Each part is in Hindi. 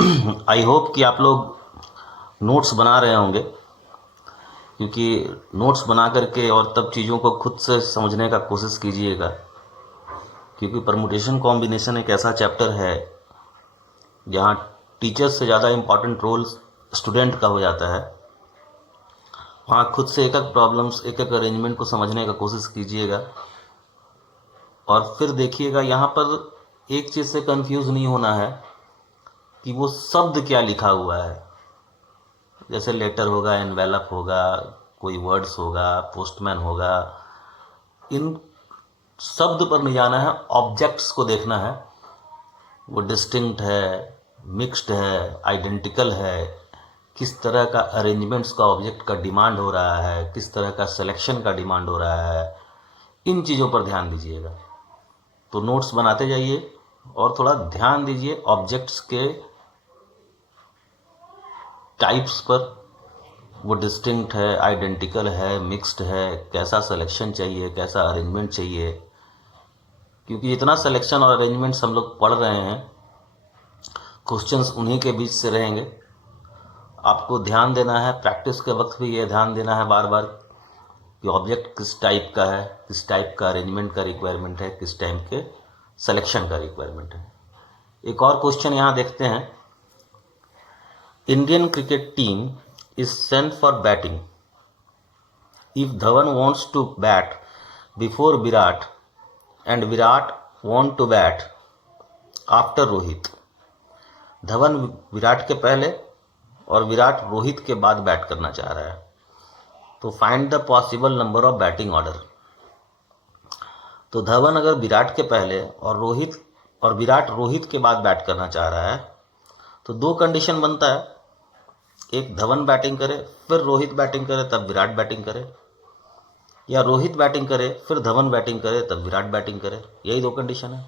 आई होप कि आप लोग नोट्स बना रहे होंगे, क्योंकि नोट्स बना करके और तब चीज़ों को खुद से समझने का कोशिश कीजिएगा, क्योंकि परमुटेशन कॉम्बिनेशन एक ऐसा चैप्टर है जहाँ टीचर्स से ज़्यादा इम्पॉर्टेंट रोल स्टूडेंट का हो जाता है। वहाँ खुद से एक एक प्रॉब्लम्स, एक एक अरेंजमेंट को समझने का कोशिश कीजिएगा और फिर देखिएगा। यहाँ पर एक चीज़ से कंफ्यूज नहीं होना है कि वो शब्द क्या लिखा हुआ है। जैसे लेटर होगा, एनवेलप होगा, कोई वर्ड्स होगा, पोस्टमैन होगा, इन शब्द पर नहीं जाना है, ऑब्जेक्ट्स को देखना है। वो डिस्टिंक्ट है, मिक्स्ड है, आइडेंटिकल है, किस तरह का अरेंजमेंट्स का ऑब्जेक्ट का डिमांड हो रहा है, किस तरह का सिलेक्शन का डिमांड हो रहा है, इन चीज़ों पर ध्यान दीजिएगा। तो नोट्स बनाते जाइए और थोड़ा ध्यान दीजिए ऑब्जेक्ट्स के टाइप्स पर। वो डिस्टिंक्ट है, आइडेंटिकल है, मिक्स्ड है, कैसा सिलेक्शन चाहिए, कैसा अरेंजमेंट चाहिए, क्योंकि जितना सिलेक्शन और अरेंजमेंट्स हम लोग पढ़ रहे हैं, क्वेश्चंस उन्हीं के बीच से रहेंगे। आपको ध्यान देना है, प्रैक्टिस के वक्त भी ये ध्यान देना है बार बार कि ऑब्जेक्ट किस टाइप का है, किस टाइप का अरेंजमेंट का रिक्वायरमेंट है, किस टाइप के सिलेक्शन का रिक्वायरमेंट है। एक और क्वेश्चन यहाँ देखते हैं। Indian cricket team is sent for batting if Dhawan wants to bat before Virat and Virat want to bat after Rohit. Dhawan Virat के पहले और विराट रोहित के बाद बैट करना चाह रहा है, तो find the possible number of batting order. तो धवन अगर विराट के पहले और विराट रोहित के बाद बैट करना चाह रहा है, तो दो कंडीशन बनता है। एक, धवन बैटिंग करे फिर रोहित बैटिंग करे तब विराट बैटिंग करे, या रोहित बैटिंग करे फिर धवन बैटिंग करे तब विराट बैटिंग करे। यही दो कंडीशन है।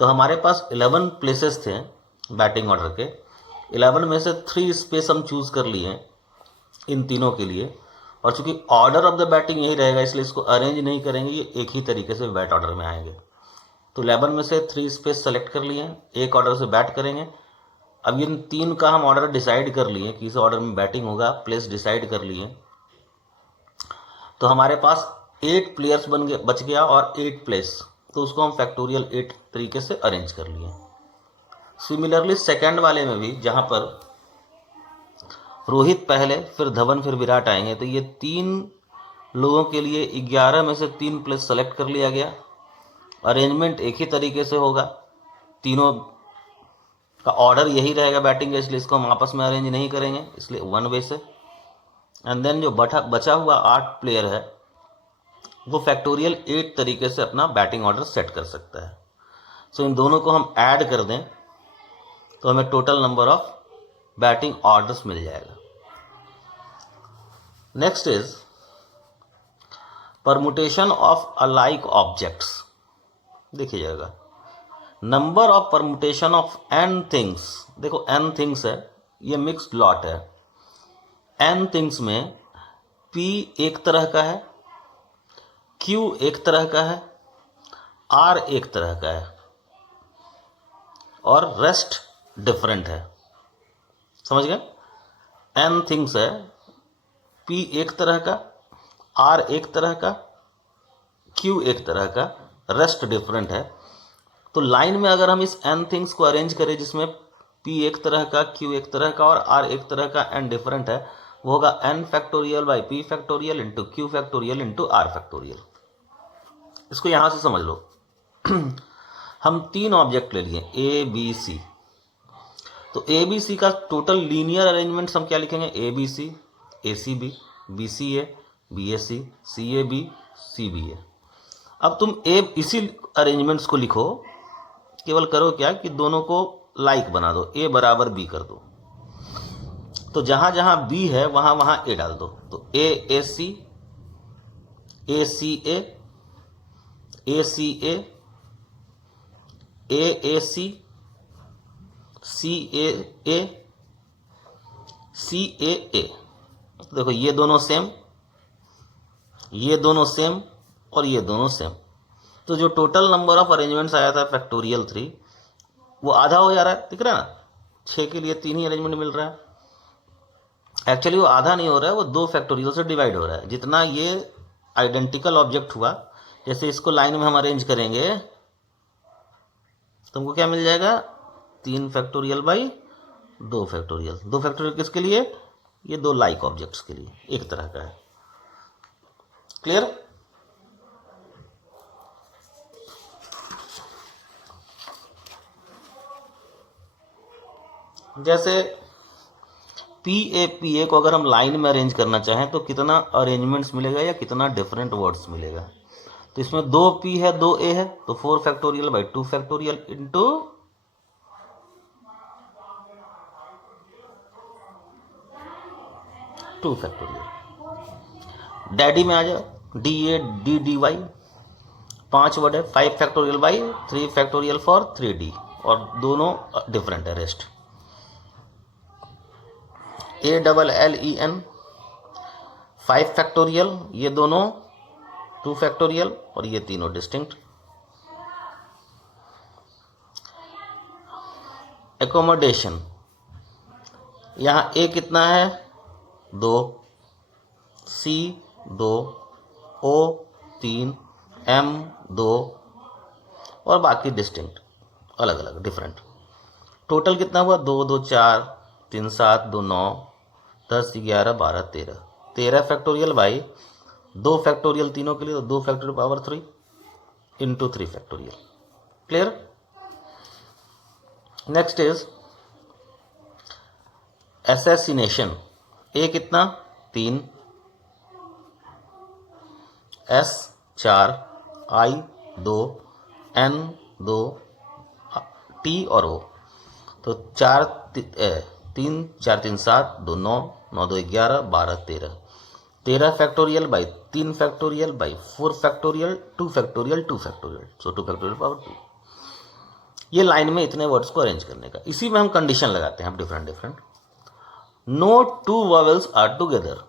तो हमारे पास 11 प्लेसेस थे बैटिंग ऑर्डर के। 11 में से 3 स्पेस हम चूज कर लिए इन तीनों के लिए, और चूंकि ऑर्डर ऑफ द बैटिंग यही रहेगा इसलिए इसको अरेंज नहीं करेंगे, ये एक ही तरीके से बैट ऑर्डर में आएंगे। तो 11 में से 3 स्पेस सेलेक्ट कर लिए, एक ऑर्डर से बैट करेंगे। अब इन 3 का हम ऑर्डर डिसाइड कर लिए कि इस ऑर्डर में बैटिंग होगा, प्लेस डिसाइड कर लिए। तो हमारे पास 8 प्लेयर्स बच गया और 8 प्लेस, तो उसको हम फैक्टोरियल 8 तरीके से अरेंज कर लिए। सिमिलरली सेकंड वाले में भी, जहां पर रोहित पहले फिर धवन फिर विराट आएंगे, तो ये 3 लोगों के लिए 11 में से 3 प्लेस सेलेक्ट कर लिया गया। अरेंजमेंट एक ही तरीके से होगा, तीनों का ऑर्डर यही रहेगा बैटिंग का, इसलिए इसको हम आपस में अरेंज नहीं करेंगे, इसलिए 1 वे से। एंड देन जो बचा हुआ 8 प्लेयर है वो फैक्टोरियल 8 तरीके से अपना बैटिंग ऑर्डर सेट कर सकता है। सो इन दोनों को हम ऐड कर दें तो हमें total number of batting orders मिल जाएगा। Next is permutation of alike objects. देखिएगा, number of permutation of n things. देखो n थिंग्स है, ये मिक्स्ड लॉट है। n थिंग्स में p एक तरह का है, q एक तरह का है, r एक तरह का है और रेस्ट डिफरेंट है। समझ गए? n थिंग्स है, p एक तरह का, r एक तरह का, q एक तरह का, रेस्ट डिफरेंट है। तो लाइन में अगर हम इस n थिंग्स को अरेंज करें जिसमें p एक तरह का, q एक तरह का और r एक तरह का n डिफरेंट है, वो होगा n factorial by p factorial into q factorial into r factorial. इसको यहां से समझ लो। हम 3 ऑब्जेक्ट ले लिए a b c, तो a b c का टोटल लीनियर अरेंजमेंट हम क्या लिखेंगे? a b c, a c b, b c a, b a c, c a b, c b a। अब तुम इसी अरेंजमेंट्स को लिखो, केवल करो क्या कि दोनों को लाइक बना दो, a बराबर b कर दो। तो जहां जहां b है वहां वहां a डाल दो। तो a a c, a c a, a c a, a a c, c a a, c a a। देखो ये दोनों सेम, ये दोनों सेम और ये दोनों सेम। तो जो टोटल नंबर ऑफ अरेंजमेंट्स आया था फैक्टोरियल 3, वो आधा हो जा रहा है, दिख रहा है ना? 6 के लिए 3 ही अरेंजमेंट मिल रहा है। एक्चुअली वो आधा नहीं हो रहा है, वो 2 फैक्टोरियल से डिवाइड हो रहा है। जितना ये आइडेंटिकल ऑब्जेक्ट हुआ, जैसे इसको लाइन में हम अरेंज करेंगे, तुमको क्या मिल जाएगा? 3 फैक्टोरियल बाई 2 फैक्टोरियल। 2 फैक्टोरियल किसके लिए? ये 2 लाइक ऑब्जेक्ट्स के लिए, एक तरह का है। क्लियर? जैसे पी ए को अगर हम लाइन में अरेंज करना चाहें तो कितना अरेंजमेंट्स मिलेगा या कितना डिफरेंट वर्ड्स मिलेगा? तो इसमें 2P है 2A है, तो 4 factorial by 2 factorial into 2 factorial. Daddy में आ जाए, DADDY 5 वर्ड है, 5 factorial by 3 factorial for 3D, और दोनों डिफरेंट है रेस्ट। ALLEN 5 फैक्टोरियल, ये दोनों 2 फैक्टोरियल, और ये तीनों डिस्टिंक्ट। एकोमोडेशन, यहाँ A कितना है? 2, C 2, O 3, M 2, और बाकी डिस्टिंक्ट अलग अलग डिफरेंट। टोटल कितना हुआ? 2 2 4 3 7 2 9 10 11 12 13। 13 फैक्टोरियल बाई 2 फैक्टोरियल तीनों के लिए, तो 2 factorial power 3 into 3 factorial. Clear? Next is assassination. A कितना? 3, S 4, I 2, N 2, T और O। तो 4 3 4 3 7 2 9 9 2 11 12 13। 13 factorial by 3 factorial by 4 factorial 2 factorial 2 factorial, so 2 factorial power 2। ये लाइन में इतने वर्ड्स को अरेंज करने का। इसी में हम कंडीशन लगाते हैं different different. No 2 vowels are together,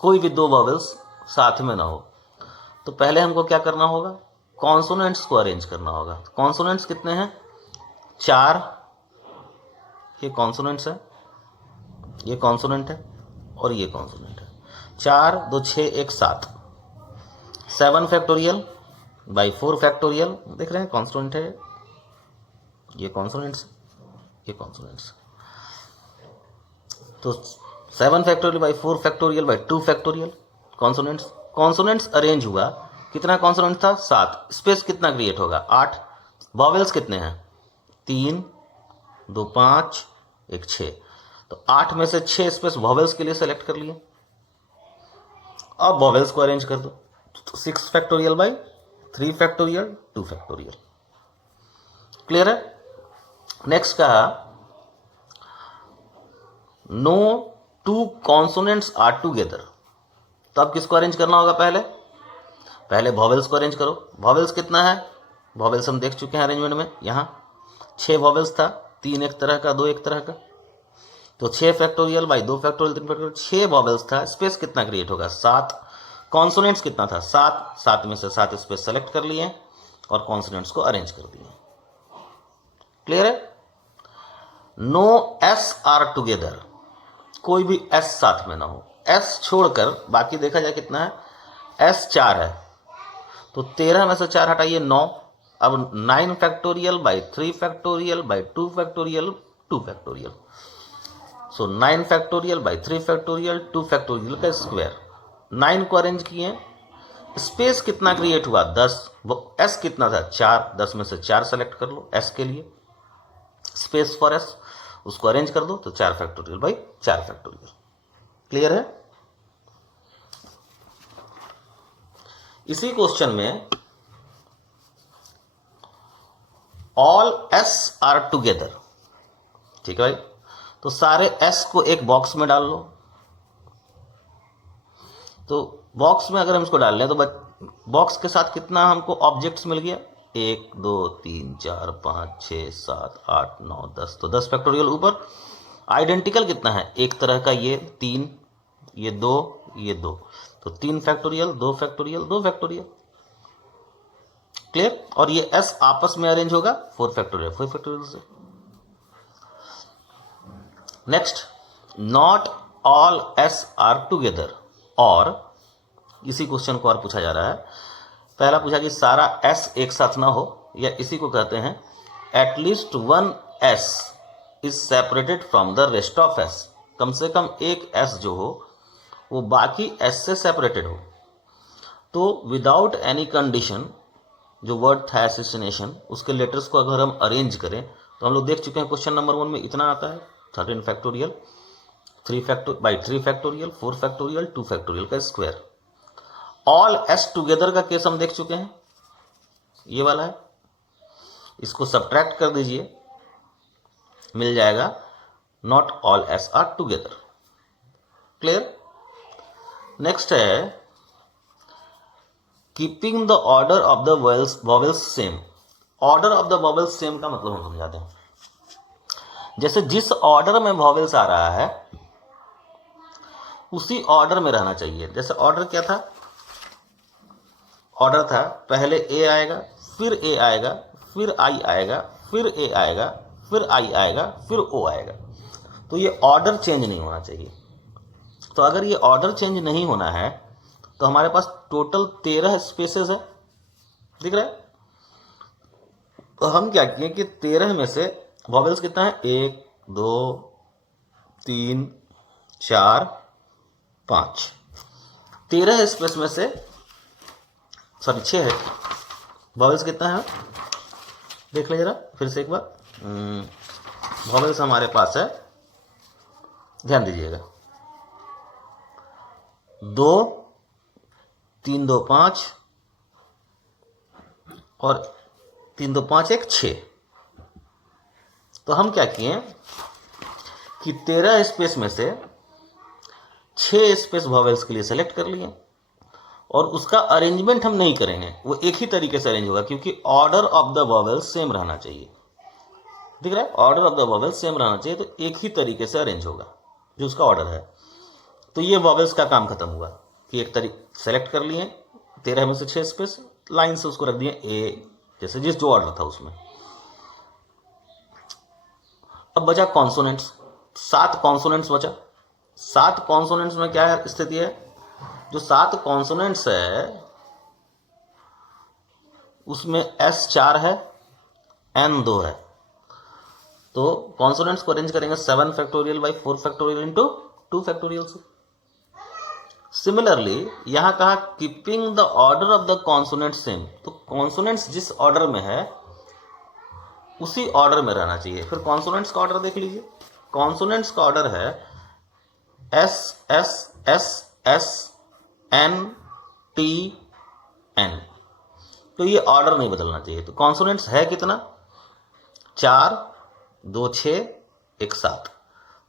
कोई भी 2 वॉवेल्स साथ में ना हो। तो पहले हमको क्या करना होगा? कॉन्सोनेंट्स को अरेंज करना होगा। कॉन्सोनेंट्स कितने हैं? 4, ये कॉन्सोनेंट्स है, ये कॉन्सोनेंट है, और ये कॉन्सोनेंट है। 4 2 6 1 7। 7 फैक्टोरियल बाई 4 फैक्टोरियल, देख रहे हैं कॉन्सोनेंट है, ये कॉन्सोनेंट्स, ये कॉन्सोनेंट्स। तो 7 factorial by 4 factorial by 2 factorial consonants. Consonants arrange हुआ, कितना कॉन्सोनेंट था? 7। स्पेस कितना क्रिएट होगा? 8। वॉवेल्स कितने हैं? 3 2 5 1 6। तो 8 में से 6 स्पेस वॉवेल्स के लिए सेलेक्ट कर लिए। अब वॉवेल्स को अरेंज कर दो, तो 6 factorial by 3 factorial 2 factorial. Clear है? नेक्स्ट कहा नो 2 कॉन्सोनेंट्स आर टुगेदर। तो अब किसको अरेंज करना होगा? पहले वॉवेल्स को अरेंज करो। वॉवेल्स कितना है? वॉवेल्स हम देख चुके हैं अरेंजमेंट में। यहाँ 6 वॉवेल्स था, 3 एक तरह का 2 एक तरह का, तो 6 factorial by 2 factorial 3 factorial, 6 vowels था। स्पेस कितना क्रिएट होगा? 7। कॉन्सोनेंट्स कितना था? 7। 7 में से 7 स्पेस सेलेक्ट कर लिए और कॉन्सोनेंट्स को अरेंज कर दिए। क्लियर है? नो एस आर टुगेदर, कोई भी एस साथ में ना हो। एस छोड़कर बाकी देखा जाए कितना है? एस 4 है, तो 13 में से 4 हटाइए 9। अब 9 factorial by 3 factorial by 2 factorial 2 factorial, so 9 factorial by 3 factorial 2 factorial का स्क्वायर। 9 को अरेंज किए। स्पेस कितना क्रिएट हुआ? 10। वो एस कितना था? 4। 10 में से 4 सेलेक्ट कर लो एस के लिए, स्पेस फॉर एस, उसको अरेंज कर दो, तो 4 फैक्टोरियल बाई 4 फैक्टोरियल। क्लियर है? इसी क्वेश्चन में ऑल एस आर टुगेदर, ठीक है भाई, तो सारे एस को एक बॉक्स में डाल लो। तो बॉक्स में अगर हम इसको डाल लें तो बॉक्स के साथ कितना हमको ऑब्जेक्ट्स मिल गया? 1 2 3 4 5 6 7 8 9 10, तो 10 फैक्टोरियल ऊपर। आइडेंटिकल कितना है? एक तरह का ये 3, ये 2, ये 2, तो 3 फैक्टोरियल 2 फैक्टोरियल 2 फैक्टोरियल। क्लियर? और ये एस आपस में अरेंज होगा 4 फैक्टोरियल 4 फैक्टोरियल से। Next, not all S are together, और इसी क्वेश्चन को और पूछा जा रहा है। पहला पूछा कि सारा एस एक साथ ना हो, या इसी को कहते हैं at least one S is separated from the rest of S, कम से कम एक एस जो हो वो बाकी एस से सेपरेटेड हो। तो विदाउट एनी कंडीशन जो वर्ड था एसोसिएशन, उसके लेटर्स को अगर हम अरेंज करें तो हम लोग देख चुके हैं क्वेश्चन नंबर 1 में इतना आता है 13 फैक्टोरियल, 3 फैक्टोरियल, 4 फैक्टोरियल, 2 फैक्टोरियल का स्क्वायर। ऑल एस टुगेदर का केस हम देख चुके हैं, ये वाला है, इसको सब्ट्रैक्ट कर दीजिए, मिल जाएगा not all S are together. Clear? Next है keeping the order of the vowels same. Order of the vowels same का मतलब हम समझाते हैं। जैसे जिस ऑर्डर में वॉवेल्स आ रहा है उसी ऑर्डर में रहना चाहिए। जैसे ऑर्डर क्या था? ऑर्डर था पहले ए आएगा, फिर ए आएगा, फिर आई आएगा, फिर ए आएगा, फिर आई आएगा, फिर ओ आएगा। तो ये ऑर्डर चेंज नहीं होना चाहिए। तो अगर ये ऑर्डर चेंज नहीं होना है तो हमारे पास टोटल 13 स्पेसेस है, दिख रहा है? तो हम क्या किए कि 13 में से वॉवेल्स कितना है? 1 2 3 4 5, 13 स्पेस में से, सॉरी 6 है। वॉवेल्स कितना है देख ले जरा फिर से एक बार। वॉवेल्स हमारे पास है, ध्यान दीजिएगा, 2 3 2 5 और 3 2 5 1 6। तो हम क्या किए कि 13 स्पेस में से 6 स्पेस वॉवेल्स के लिए सेलेक्ट कर लिए, और उसका अरेंजमेंट हम नहीं करेंगे, वो एक ही तरीके से अरेंज होगा, क्योंकि order of the vowels same रहना चाहिए। दिख रहा है? Order of the vowels same रहना चाहिए, तो एक ही तरीके से अरेंज होगा जो उसका ऑर्डर है। तो ये वॉवेल्स का काम खत्म हुआ कि एक तरीके सेलेक्ट कर लिए, 13 में से 6 स्पेस लाइन से उसको रख दिए ए, जैसे जिस जो ऑर्डर था उसमें। अब बचा कॉन्सोनेंट्स, 7 कॉन्सोनेंट्स बचा। 7 कॉन्सोनेंट्स में क्या स्थिति है? जो 7 कॉन्सोनेंट्स है उसमें एस 4 है, एन 2 है। तो कॉन्सोनेंट्स को अरेंज करेंगे 7 factorial by 4 factorial into 2 factorial से। सिमिलरली यहां कहा keeping the order of the consonant same, तो कॉन्सोनेंट्स जिस ऑर्डर में है उसी ऑर्डर में रहना चाहिए। फिर कॉन्सोनेंट्स का ऑर्डर देख लीजिए। कॉन्सोनेंट्स का ऑर्डर है S S S S N T N, तो ये ऑर्डर नहीं बदलना चाहिए। तो कॉन्सोनेंट्स है कितना? 4 2 6 1 7।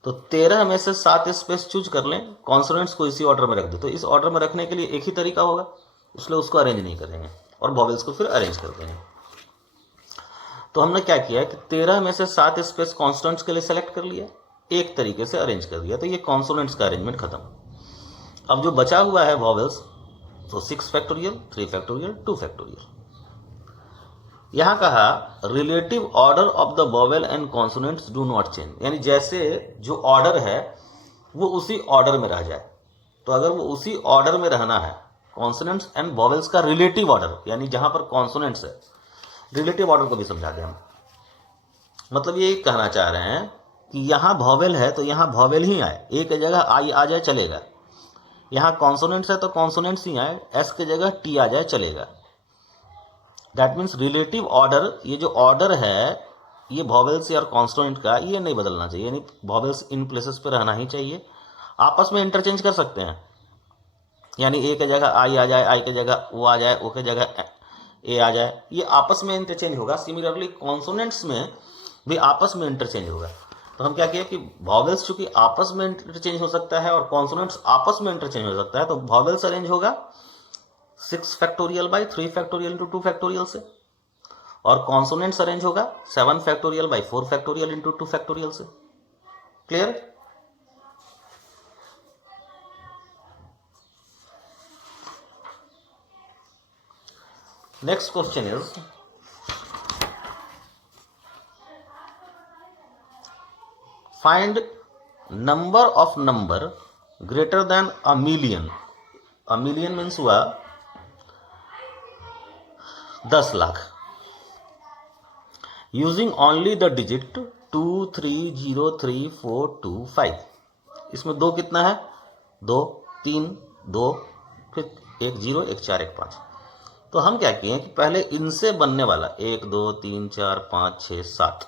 तो 13 में से 7 स्पेस चूज कर लें, कॉन्सोनेंट्स को इसी ऑर्डर में रख दो। तो इस ऑर्डर में रखने के लिए एक ही तरीका होगा, इसलिए उसको अरेंज नहीं करेंगे और वॉवेल्स को फिर अरेंज करते हैं। तो हमने क्या किया कि 13 में से 7 स्पेस कॉन्स्टेंट्स के लिए सेलेक्ट कर लिया, एक तरीके से अरेंज कर दिया। तो ये कॉन्सोनेंट्स का अरेंजमेंट खत्म। अब जो बचा हुआ है वॉवेल्स, तो 6 फैक्टोरियल, 3 फैक्टोरियल, 2 फैक्टोरियल। यहां कहा relative order of the vowel and consonants do not change, यानी जैसे जो ऑर्डर है वो उसी ऑर्डर में रह जाए। तो अगर वो उसी ऑर्डर में रहना है, कॉन्सोनेंट्स एंड वॉवेल्स का रिलेटिव ऑर्डर, यानी जहां पर कॉन्सोनेंट्स है, रिलेटिव ऑर्डर को भी समझा दें हम। मतलब ये कहना चाह रहे हैं कि यहां वॉवेल है तो यहां वॉवेल ही आए, ए की जगह आई आ जाए चलेगा। यहां कॉन्सोनेंट्स है तो कॉन्सोनेंट्स ही आए, एस की जगह टी आ जाए चलेगा। दैट मीन्स रिलेटिव ऑर्डर, ये जो ऑर्डर है ये वॉवेल्स और कॉन्सोनेंट का, ये नहीं बदलना चाहिए, यानी वॉवेल्स इन प्लेसेस पे रहना ही चाहिए। आपस में इंटरचेंज कर सकते हैं, यानी ए की जगह आई आ जाए, आई की जगह ओ आ जाए, ओ की जगह ए आ जाए, ये आपस में इंटरचेंज होगा। सिमिलरली कॉन्सोनेंट्स में भी आपस में इंटरचेंज होगा। तो हम क्या किया कि वॉवेल्स चूंकि आपस में इंटरचेंज हो सकता है और कॉन्सोनेंट्स आपस में इंटरचेंज हो सकता है, तो वॉवेल्स अरेंज होगा 6 factorial by 3 factorial into 2 factorial से, और कॉन्सोनेंट्स अरेंज होगा 7 factorial by 4 factorial into 2 factorial से। Clear? Next question is find number of number greater than a million means हुआ 10 lakh, using only the digit 230345। इसमें दो कितना है, 2 3 2, फिर 1 0 1 4 1 5। तो हम क्या किए कि पहले इनसे बनने वाला 1 2 3 4 5 6 7,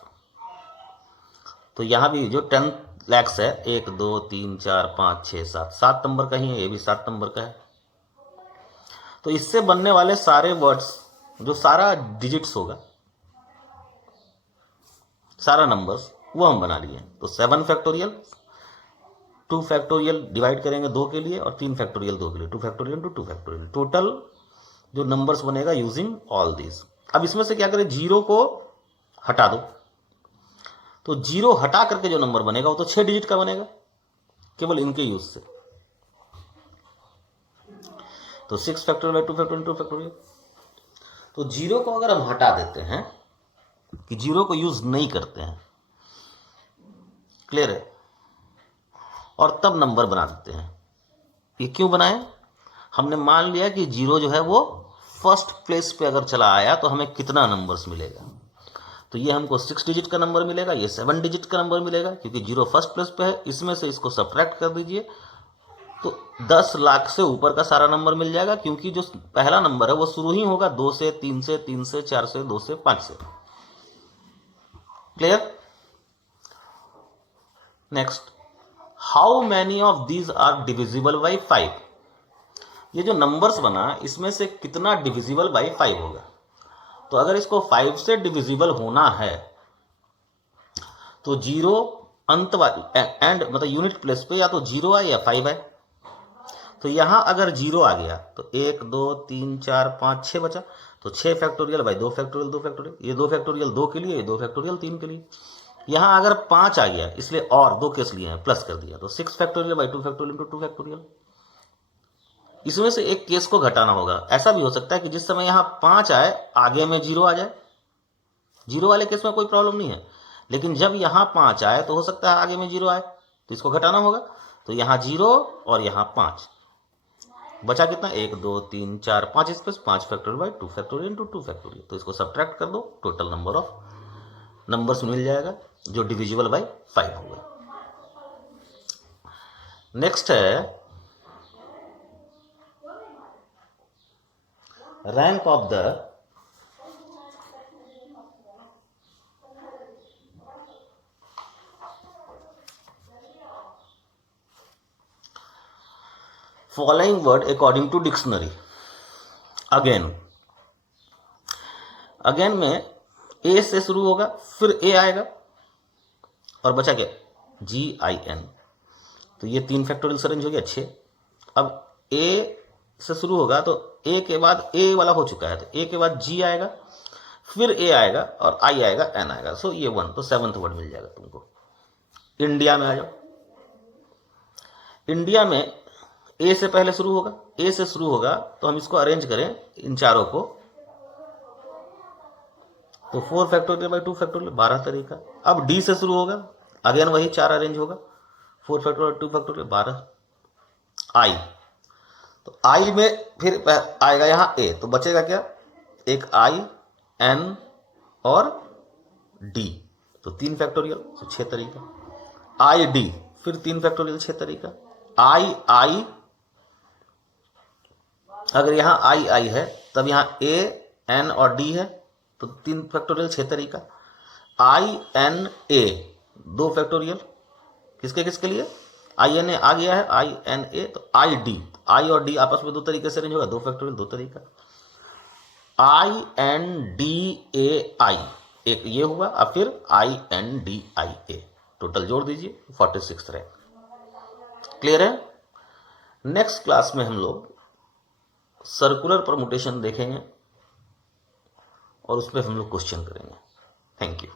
तो यहाँ भी जो 10 लैक्स है 1 2 3 4 5 6 7, 7 नंबर का ही है, ये भी 7 नंबर का है। तो इससे बनने वाले सारे वर्ड्स, जो सारा डिजिट्स होगा, सारा नंबर्स, वो हम बना लिए। तो 7 फैक्टोरियल, 2 फैक्टोरियल डिवाइड करेंगे 2 के लिए और 3 फैक्टोरियल 2 के लिए, 2 फैक्टोरियल टू 2 फैक्टोरियल, टोटल जो नंबर्स बनेगा यूजिंग ऑल दिस। अब इसमें से क्या करें, 0 को हटा दो, तो 0 हटा करके जो नंबर बनेगा वो तो 6 डिजिट का बनेगा केवल इनके यूज से। तो 6 फैक्टोरियल बाई 2 फैक्टोरियल 2 फैक्टोरियल। तो 0 को अगर हम हटा देते हैं कि 0 को यूज नहीं करते हैं, क्लियर है, और तब नंबर बना देते हैं। ये क्यों बनाए, हमने मान लिया कि 0 जो है वो फर्स्ट प्लेस पे अगर चला आया तो हमें कितना नंबर्स मिलेगा। तो ये हमको 6 डिजिट का नंबर मिलेगा, ये 7 डिजिट का नंबर मिलेगा, क्योंकि 0 फर्स्ट प्लेस पे है। इसमें से इसको सब्ट्रैक्ट कर दीजिए तो 10 लाख से ऊपर का सारा नंबर मिल जाएगा, क्योंकि जो पहला नंबर है वो शुरू ही होगा 2 से 3 से 3 से 4 से 2 से 5 से। Clear. Next, how many of these are divisible by 5। ये जो नंबर्स बना इसमें से कितना डिविजिबल बाई 5 होगा। तो अगर इसको 5 से डिविजिबल होना है तो 0 अंत एंड मतलब यूनिट प्लेस पे या तो 0 आए या 5 आए। तो यहां अगर 0 आ गया तो 1 2 3 4 5 6 बचा, तो 6 फैक्टोरियल बाई 2 फैक्टोरियल 2 फैक्टोरियल, ये 2 फैक्टोरियल 2 के लिए, ये 2 फैक्टोरियल 3 के लिए। यहां अगर 5 आ गया, इसलिए और 2 केस लिए हैं, प्लस कर दिया, तो 6 factorial by 2 factorial into 2 factorial. इसमें से एक केस को घटाना होगा। ऐसा भी हो सकता है कि जिस समय यहां 5 आए आगे में 0 आ जाए, 0 वाले केस में कोई प्रॉब्लम नहीं है, लेकिन जब यहां 5 आए तो हो सकता है आगे में 0 आए, तो इसको घटाना होगा। तो यहां 0 और यहां 5 बचा कितना, 1 2 3 4 5 space 5 factorial by 2 factorial into 2 factorial. तो इसको सब्ट्रैक्ट कर दो, टोटल नंबर ऑफ नंबर्स मिल जाएगा जो डिविजिबल बाई 5 होगा। नेक्स्ट है rank of the following word according to dictionary. Again में ए से शुरू होगा, फिर ए आएगा और बचा क्या, GIN। तो ये 3 फैक्टोरियल से अरेंज हो गया 6। अब ए से शुरू होगा तो ए के बाद ए वाला हो चुका है, तो ए के बाद G आएगा, फिर ए आएगा और I आएगा, N आएगा। सो ये 1, तो 7th वर्ड मिल जाएगा तुमको। इंडिया में आ जाओ। इंडिया में ए से पहले शुरू होगा, ए से शुरू होगा तो हम इसको अरेंज करें इन चारों को, तो 4 फैक्टोरियल बाई 2 फैक्टोरियल 12 तरीका। अब डी से शुरू होगा, अगेन वही 4 अरेंज होगा, 4 फैक्टोरियल 2 फैक्टोरियल 12। आई, तो आई में फिर आएगा यहाँ ए, तो बचेगा क्या, एक I N और D, तो 3 फैक्टोरियल, तो 6 तरीका। ID फिर 3 फैक्टोरियल 6 तरीका। I अगर यहाँ I है तब यहाँ A N और D है, तो 3 फैक्टोरियल 6 तरीका। INA 2 फैक्टोरियल, किसके किसके लिए, INA आ गया है, INA, तो ID, I और D आपस में 2 तरीके से अरेंज होगा, 2 फैक्टोरियल 2 तरीका। INDAI एक ये हुआ, अब फिर INDIA, टोटल जोड़ दीजिए 46 रैंक। क्लियर है। नेक्स्ट क्लास में हम लोग सर्कुलर परमुटेशन देखेंगे और उस पर हम लोग क्वेश्चन करेंगे। Thank you.